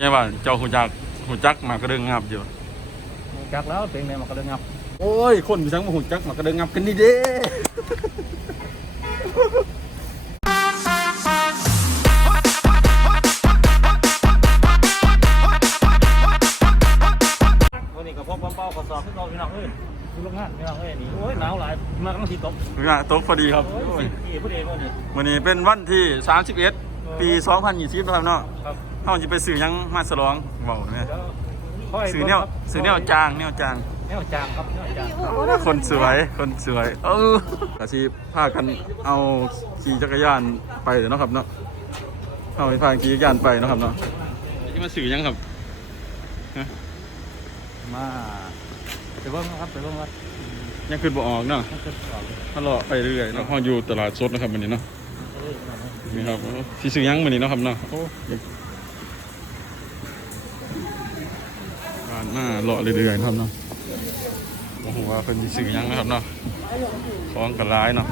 ใช่ป่ะเจ้าหูจักหูจักหมากกระเดิงงับอยู่จักแล้วเพลงไหนมันก็เลยงับ โอ้ย คนมีทั้งหูจักหมากกระเดิงงับกันนี่เด้วันนี้ก็พบเป้าๆขอสอบที่เราพี่น้องเอ้ยคือโรงงานพี่น้องเอ้ยนี่โอ้ยหนาวหลายมาตั้งทีตกงานโต๊ะพอดีครับโอ้ยพี่ผู้เดียวนี่วันนี้เป็นวันที่ 31 ปี 2020นะครับเนาะครับ เฮาสิไปซื้อหยังมาฉลองเว้าแม่แล้วค่อยซื้อแนวซื้อแนวจางแนวจางแนวจางครับแนวจางคนสวยคนสวย เออก็สิพากันเอาขี่จักรยานไปเนาะครับเนาะเอาไปพาขี่จักรยานไปเนาะครับเนาะจะมาซื้อหยังครับมาไปเบิ่งครับไปเบิ่งว่ายังขึ้นบ่ออกเนาะมันจะสอบถ้าเลาะไปเรื่อยๆเนาะเฮาอยู่ตลาดสดนะครับวันนี้เนาะนี่ครับสิซื้อหยังวันนี้เนาะครับเนาะโอ้ผ่านมาเลาะเรื่อยๆนะครับเนาะโอ้โหว่าเพิ่นสิซื้อหยังนะครับเนาะของก็หลายเนาะ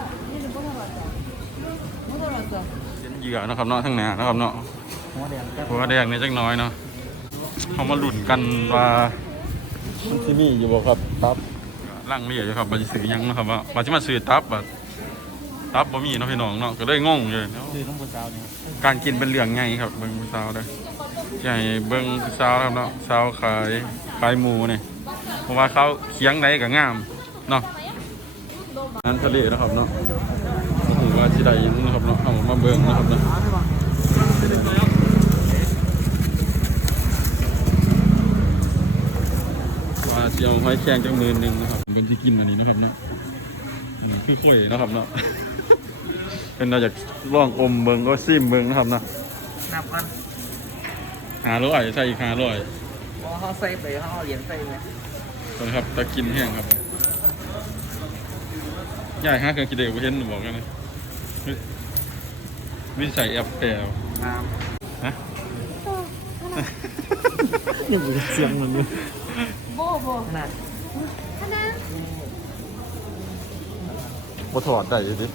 เป็นเหยื่อเนาะครับเนาะทั้งหน้าเนาะครับเนาะหัวแดงครับหัวแดงเนี่ยจักหน้อยเนาะเขามาหลุนกันว่ามันที่นี่อยู่บ่ครับตับร่างเรียอยู่ครับบาสิซื้อหยังเนาะครับว่าว่าสิมาซื้อตับบัดตับบ่มีเนาะพี่น้องเนาะก็เลยงงอยู่เนาะคือน้องบัวสาวนี่การกินเป็นเรื่องไงครับเบิ่งผู้สาวเด้อ ใหญ่เบิ่งสาวครับเนาะสาวขายขายหมูเนี่ยเพราะว่าเขาเคียงไหนก็งามเนาะนั้นทะเลนะครับเนาะถือว่าที่ใดนนะครับเนาะเอามาเบิ่งนะครับเนาะว่าเจียวหอยแครงจังมือหนึ่งนะครับเป็นที่กินอันนี้นะครับเนาะอืมคือเคยนะครับเนาะเป็นเราจากลองอมเบิงก็ซิมเบิงนะครับเนาะนับกันาร้อยใส่อีกหาร้อยพอเขาใส่ไปเขาเอาเหรียญใส่ไหมนะครับตะกินแห้งครับย่ายห้าเครื่องกินเดียวเห็นบอกกันเลยเฮ้ยวิสัยแอปแปลวน้ฮะยังมีเสียงมันอยู่ำขนาดบ่ถอดได้อยู่ดิ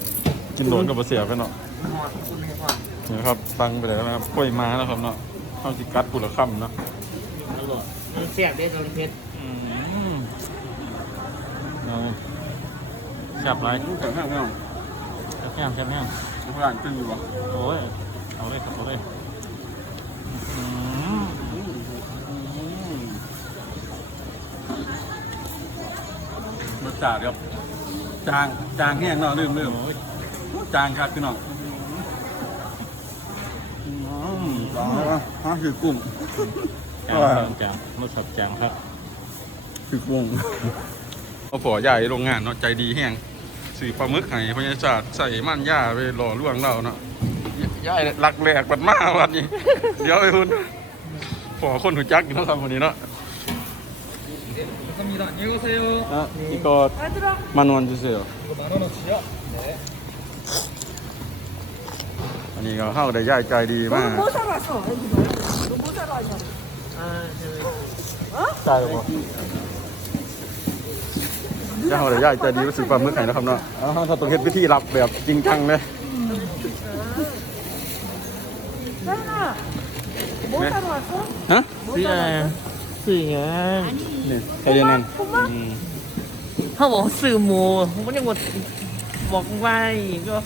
กินโดนกับบ่เสียไปเนาะหอดคุณให้พ่อนี่นะครับ ตังไปเลยนะครับกล้วยม้าแล้วครับเนาะเข้าสิกัดกุละค่ำเนาะมันเสียบได้จนเพชรอืมเอาแซ่บไรแซ่บแม่งไม่เอาแก้มแก้มแก้มทุกร้านขึ้นอยู่วะโอ้ยเอาเลยครับเอาเลยอืมรสจัดครับจางจางแห้งเนาะลืมลืมโอ้ยจางครับพี่น้อง ฮะคือกุ้ง จางครับจางรสสับจางครับ คือกุ้งเอาผัวใหญ่โรงงานเนาะใจดีแห้งสื่อปลาหมึกไห้พญาศาสตร์ใส่มันย่าไปหล่อล่วงเราเนาะย่ายหลักแหลกบัดมาวันนี้ เดี๋ยวไปคุณผัวคนหูจักอยู่เนาะครับวันนี้เนาะ 감사합니다. 안녕히 가세요. 아, 이거 만 원 주세요. 이거 만 원어치요? 네. อันนี้ก็เข้าได้ย่ายใจดีมาก 뭐 사러 왔어? 여기 뭐야? 너뭐 사러 왔어? อ่าใช่ไหม ใจบ่ย่าเข้าได้ย่ายใจดีรู้สึกความมือไข่นะครับเนาะอ๋อถ้าต้องเฮ็ดพิธีรับแบบจริงจังเลย 사연아, 뭐 네. 사러 왔어? ฮะ 뭐 ซื้อ 사러 อะไร 왔어? ซื้อไง นี่ใครเรียนนั่น 고마? อืม เขาบอกซื้อหมูผมไม่ได้บอกบอกไว้ก็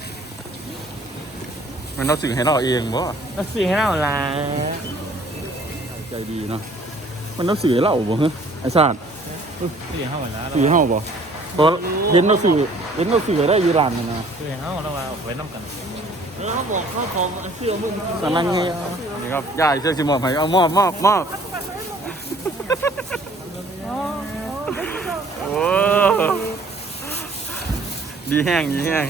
มันเอาสื่อให้เราเองบ่เราสื่อให้เราละใจดีเนาะมันเอาสื่อให้เราบ่ฮะไอ้ชาติสื่อเห่เฮาบ่เพราะเห็นเราสื่อเห็นเราสื่อได้ยีรานนะสื่อให้เฮาเราว่าไว้น้ำกันเออเขาบอกเขาขอเสื้อมึงสนั่งไงนี่ครับยายเสื้อชิมอบให้เอามอบมอบมอบโอ้ดีแห้งดีแห้ง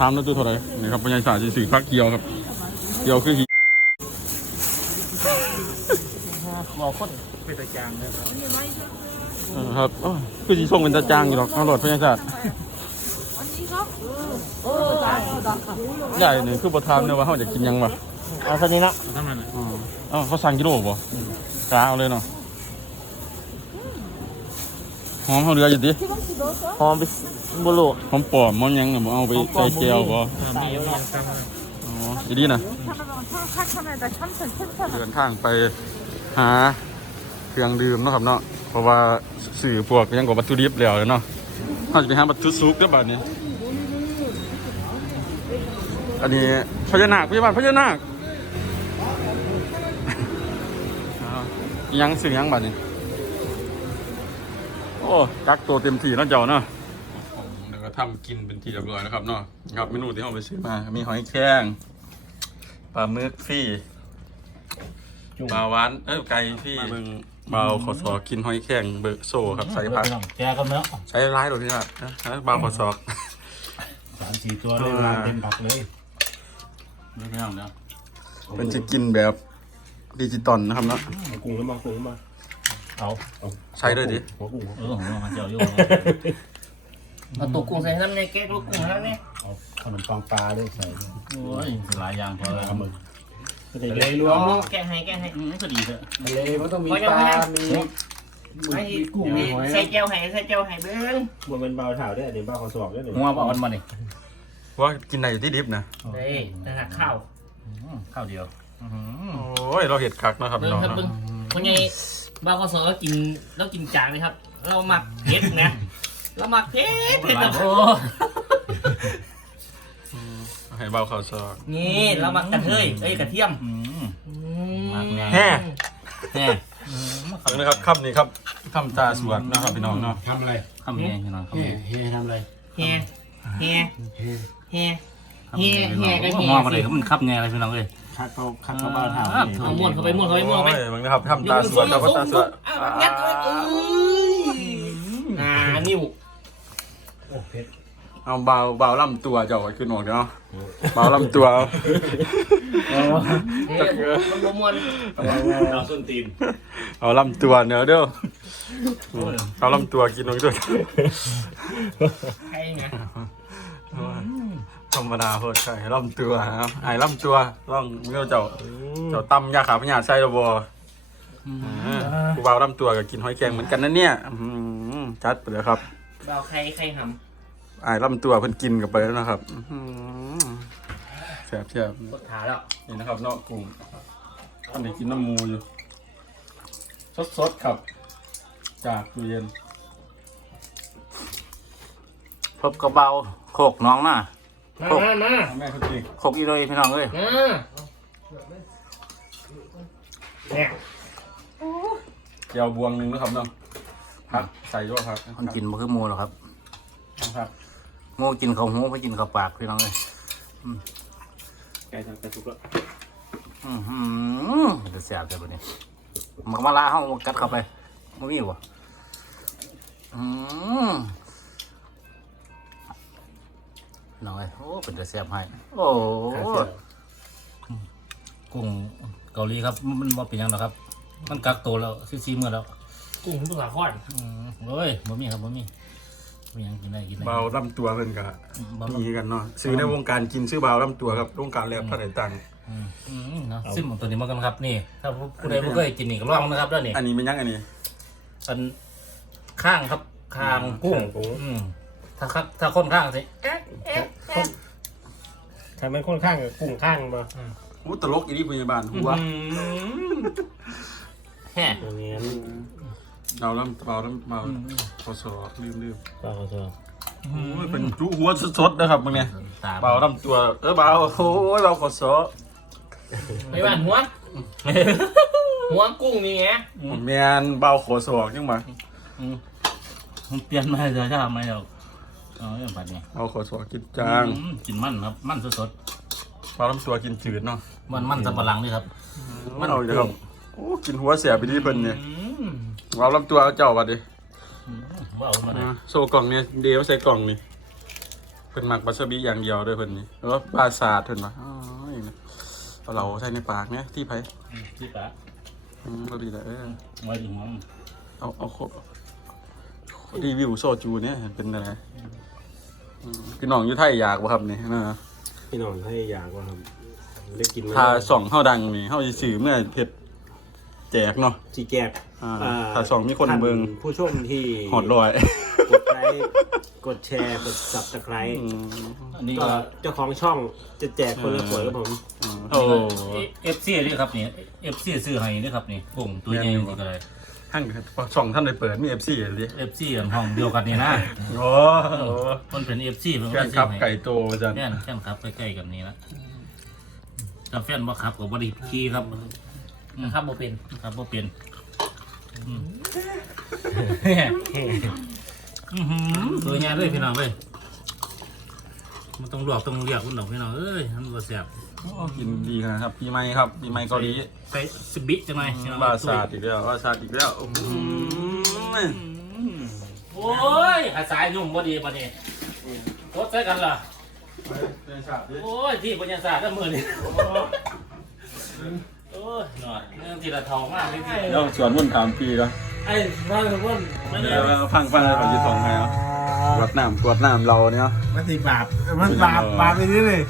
ถามแล้วตัวเท่าไรนี่ครับปัญญาศาสตร์สื่อพักเกียวครับ เกียวคือหีหมอคนเป็นตะจางนะครับครับคือจีส่งเป็นตะจางอยู่หรอกตำรวจปัญญาศาสตร์ใหญ่เนี่ยคือประธานเนี่ยว่าเขาจะกินยังวะเอาแค่นี้นะเอเขาสั่งกิโลบ่กล้าเอาเลยเนาะ หอมเขาเรืออยู่ดิหอมไปบุรุษหอมปลอมมันยังเนี่ผมเอาไปใส่แก้วบ่อยู่ลดีนะเดินทางไปหาเครื่องดื่มนะครับเนาะเพราะว่าสื่อพวกยังกว่าบัตถุดิบแล้วเนาะเขาจะไปหาบัตถุซุกได้บ้านนี้ อันนี้พญานาคพญาบาลพญานาคยังสื่อยังบ้านนี้ อ้กักตัวเต็มที่แล้วเจ้าเนาะเดี๋ยวก็ทำกินเป็นที่เรียบร้อยนะครับเนาะครับเมนูที่เราไปซื้อมา มีหอยแครงปลาหมึกฟรี่ปลาหวานเอ้ยไก่ฟรี่เบิ่งเบาขอสอกินหอยแครงเบิกโซ่ครับใส่ผักแกก็เนาะใช้ร้ายหรอพี่ว่านะเบาขอสอกสามสี่ตัวเลยมาเต็มผักเลยไม่ใช่เนาะมันจะกินแบบดิจิตอลนะครับเนาะกุ้งขึ้นมากุ้งขึ้นมา เอาเอาใช้ด้วยดิหัวกุ้งเออหัวมันเจียวอยู่เอาตัวกุ้งใส่น้ำในแก้ลูกกุ้งแล้วเนี่ยเอาขนมปังปลาด้วยใส่โอ้ยหลายอย่างพอเลยครับมึงทะเลรวอ๋มอแกะให้แกะให้อืมก็ดีเลยทะเลมันต้องมีพอยังปลาพอยังมีไอ้มีกุ้งมีหอยใส่เจียวให้ใส่เจียวให้เบิ้งมันเป็นเบาเท่าด้วยเดี๋ยวเบาขอสอบด้วยเดี๋ยวหัวปลาอ่อนมาเนี่ยว่ากินไหนอยู่ที่ดิฟนะเฮ้ยแต่หักข้าวข้าวเดียวโอ้ยเราเห็ดคักนะครับเบิ้งน้องครับเนาะเบิ้งคนใหญ่ บางกสอกินแล้วกินจางเลยครับ เราหมักเผ็ดนะ เราหมักเผ็ดเผ็ดแบบโอ้ให้เบาขอสอกนี่เราหมักกระเทยเอ้ยกระเทียมอืมหมักแน่แฮ่แน่เอานะครับคำนี้ครับคำตาสวดนะครับพี่น้องเนาะทำอะไรข้าวแม่พี่น้องข้าวเฮ้แม่เฮ้ทำอะไรแฮ่แฮ่แฮ่ข้าวแม่พี่น้องมองมาเลยเขามันคับแง่อะไรพี่น้องเลย คัดเขาคัดเขาเบาเท่าเอาม้วนเข้าไปม้วนเข้าไปม้วนเข้าไป โอ้ยมึงนะครับคำตาสวดครับคำตาสวดอะงัดเอาไว้เอ้ยอ่านิ้วโอ้เผ็ดเอาเบาเบาลำตัวเจ้าขึ้นหนวกเนาะเบาลำตัวเฮ้ยมันบ่ม้วนเอาส้นตีนเอาลำตัวเนอะเด้อเอาลำตัวกินลงด้วยใครเนี่ย ธรรมดาโพดใช่ลำตัวครับไอ้ลำตัวล่องเงี้ยวเจ้าเจ้าตำยาขาพญาไส้ระบอกูเบาลำตัวกับกินหอยแครงเหมือนกันนะเนี่ยอื้อหือจัดไปเลยครับดาวใครใครหไอ้ลำตัวเพิ่นกินกับไปแล้วนะครับอื้อหือแซ่บแซ่บำกดขาแล้วนี่นะครับนอกกรุงอันนี้กินน้ำมูอยู่ สดๆครับ จากตู้เย็น พบกระเบาโขกน้องน่ะ มามามาแม่เขาจริงโขกอีโรยพี่น้องเอ้ยมาเนี่ยเจียวบวงหนึ่งนะครับเนาะพักใส่ด้วยครับคนกินบ่คือหมูหรอกครับครับงูกินข้าวหูไปกินข้าวปากพี่น้องเอ้ยไก่ทำไก่สุกแล้วอือหือจะแสบเลยบัดนี้มักมาลาเฮากัดเข้าไปบ่มีบ่อืม น้องเอ้ยโอ้เป็นจะแสบให้ โอ้กุ้งเกาหลีครับ มันบ่เป็นหยังหรอกครับ มันกักตัวแล้วซีๆเมื่อแล้วกุ้งภาษาคอนอืมเฮ้ยบ่มีครับบ่มีบ่มีหยังกินได้กินได้เบาลำตัวเพิ่นกะบ่มีกันเนาะซื้อในวงการกินซื้อเบาลำตัวครับวงการแลบเท่าไหร่ตังค์อืมอืมเนาะซิมของตัวนี้มากันครับนี่ ถ้าผู้ใดบ่เคยกินนี่ก็ลองนะครับเด้อนี่อันนี้เป็นยังอันนี้ อันข้างครับข้างกุ้ง อืม ถ้าคักถ้าคนข้างสิเอ๊ะเอ๊ะเอ๊ะทำเป็นค่อนข้างกับกุ้งข้างมาอู้ตลกอีนี่พยาบาลหัวแฮ่อย่างเงี้ยเบาลำเบาลำเบาพอสอลืมลืมเบาขอสอบโอ้ยเป็นจุหัวสดๆนะครับมึงเนี่ยตามเบาลำตัวเออเบาโอ้ยเบาขอสอไม่บ้านหัวหัวกุ้งนี่ไงแมนเบาขอสอจังมาอืมมันเปลี่ยนมาจะทำไมดอก เอาอย่างปัดนี้เบาขอสอกินจางอืมกินมันครับ มันสดเบาลำตัวกินจืดเนาะๆมันมันสับปะหลังนี่ครับ มันเอาอยู่ครับโอ้กินหัวเสียไปที่เพิ่นเนี่ยอืมเอาลำตัวเอาเจ้าบัดดิอืมว่าเอามาได้อ่าโซ่กล่องเนี่ยเดี๋ยวใส่กล่องนี่เพิ่นมักวาซาบิอย่างเดียวด้วยเพิ่นนี่แล้วปลาสาดเพิ่นมาอ๋อนี่นะเอาเราใส่ในปากเนี่ยที่ไผที่ปะอืมก็ดีแหละเออ ไว้ถึงมันเอาเอาครบรีวิวโซจูเนี่ยเป็นอะไรอืม พี่น้องอยู่ไทยอยากบ่ครับนี่นะพี่น้องให้อยากว่าครับได้กินไหมถ้าส่องเฮาดังนี่เฮาสิซื้อเมื่อเฮ็ดแจกเนาะ จีแกบอ่าถ้าส่องมีคนเบิ่ง ท่ผู้ชมที่หอดลอยกดไลค์กดแชร์กด subscribe อันนี้ก็ก็เจ้าของช่องจะแจกคนละขวดครับผม โอ้ เอฟซีนี่ครับนี่เอฟซีซื้อให้นี่ครับนี่ปุ่งตัวใหญ่นี่ก็เลย ท่านช่องท่านได้เปิดมีเอฟซีเลยเอฟซีห้องเดียวกันนี่นะโอ้มันเป็นเอฟซีมันแฟก็นได้คลับซื้อให้ไก่โตจันแฟนแฟนครับใกล้ๆกันนี่ละถ้าแฟนบ่ครับก็บ่ได้ขี่ครับครับบ่เป็นครับบ่เป็นอืมอื้อหือตัวใหญ่เลยพี่น้องเว้ยมันต้องลวกต้องเรียกคุณดอกพี่น้องเอ้ยมันบ่แซ่บ โอ้กินดีนะครับปีใหม่ครับปีใหม่เกาหลีใส่สบิจังไงพี่น้องบาซาดอีกแล้วบาซาดอีกแล้วอื้อหือโอ้ยหาสายยุ่งบ่ดีบ่นี่โคตรใส่กันล่ะโอ้ยที่ปัญญาศาสตร์ก็มือนี่โอ้ยหน่อยเรื่องทีละทองมากเลยที่แล้วสวนมุ่นถามปีแล้วไอ้มาทุกคนไม่ได้เดี๋ยวฟังฟังอะไรของยี่สองไงครับกวดน้ำกวดน้ำเราเนี่ยมันสิบาปมันบาปบาปไปนี่เลย